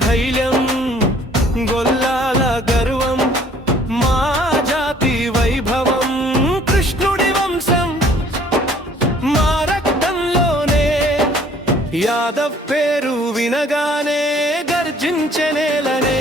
ధైర్యం గొల్లాల గర్వం మా జాతి వైభవం కృష్ణుడి వంశం మా రక్తంలోనే యాదవ్ పేరు వినగానే గర్జించెనేలనే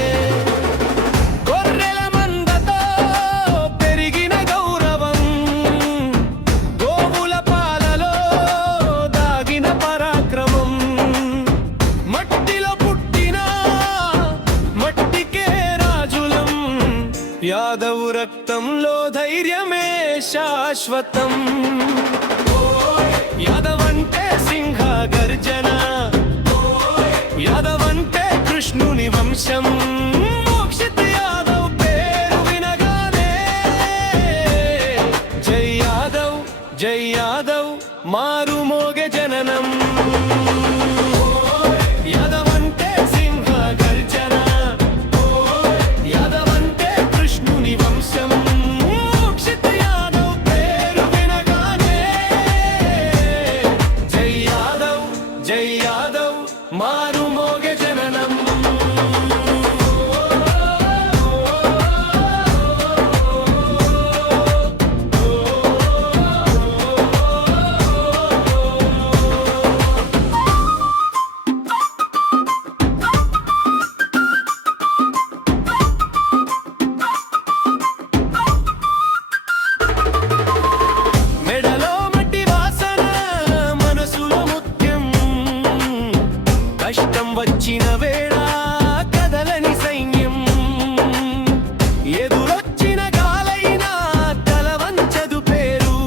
యాదవ్ రక్తంలో ధైర్యమే శాశ్వతం యాదవ్ అంటే సింహ గర్జన యాదవ్ అంటే కృష్ణుని వంశం మోక్షిత్ యాదవ్ పేరు వినగానే జై యాదవ్ జై యాదవ్ మారుమోగే జననం మారుమోగే జననం మెడలో మట్టి వాసన మనసులో ముత్యం కష్టం వచ్చిన వేళ కదలని సైన్యం ఎదురొచ్చిన గాలైనా తలవంచదు పేరు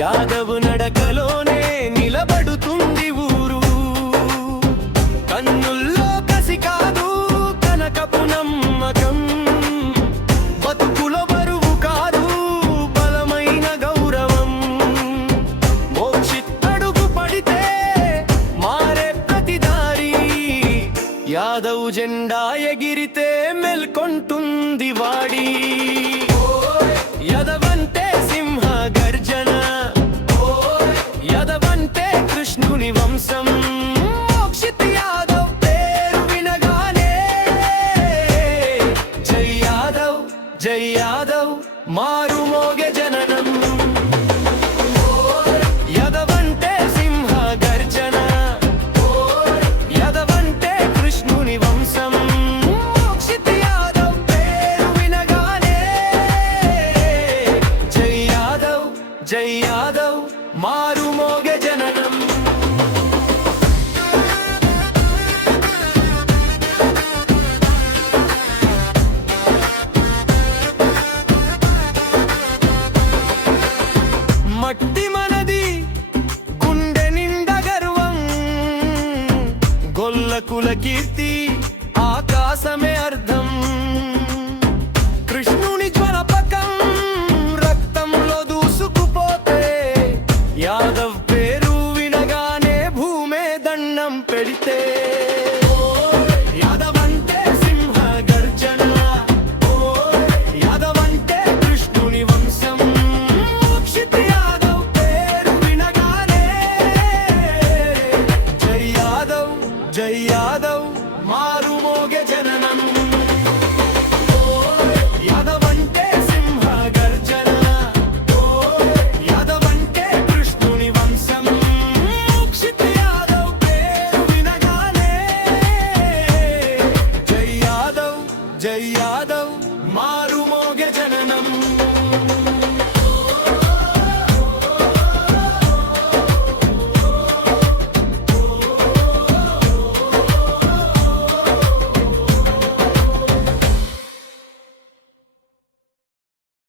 యాదవ్ నడకలోనే నిలబడుతుంది ఊరు కన్నుల్లో కసి కాదు కనకపు నమ్మకం బతుకులో బరువు కాదు బలమైన గౌరవం మోక్షిత్తడుగు పడితే మారే ప్రతిదారి యాదవ్ జెండా ఎగిరితే మెల్కొంటుంది వాడి యాదవ్ అంటే సింహ గర్జన యాదవ్ అంటే కృష్ణుని వంశం మోక్షిత్ యాదవ్ పేరు వినగానే జై యాదవ్ జై యాదవ్ మారుమోగే జననం యాదవ్ అంటే సింహ గర్జన యాదవ్ అంటే కృష్ణుని వంశం మోక్షిత్ యాదవ్ పేరు వినగానే జై యాదవ్ జై యాదవ్ మారుమోగే జననం మట్టి మనది గుండె నిండా గర్వం గొల్లకుల కీర్తి ఆకాశమే అర్థం కృష్ణుని జ్వలపకం రక్తంలో దూసుకుపోతే యాదవ్ పేరు వినగానే భూమే దండం పెడితే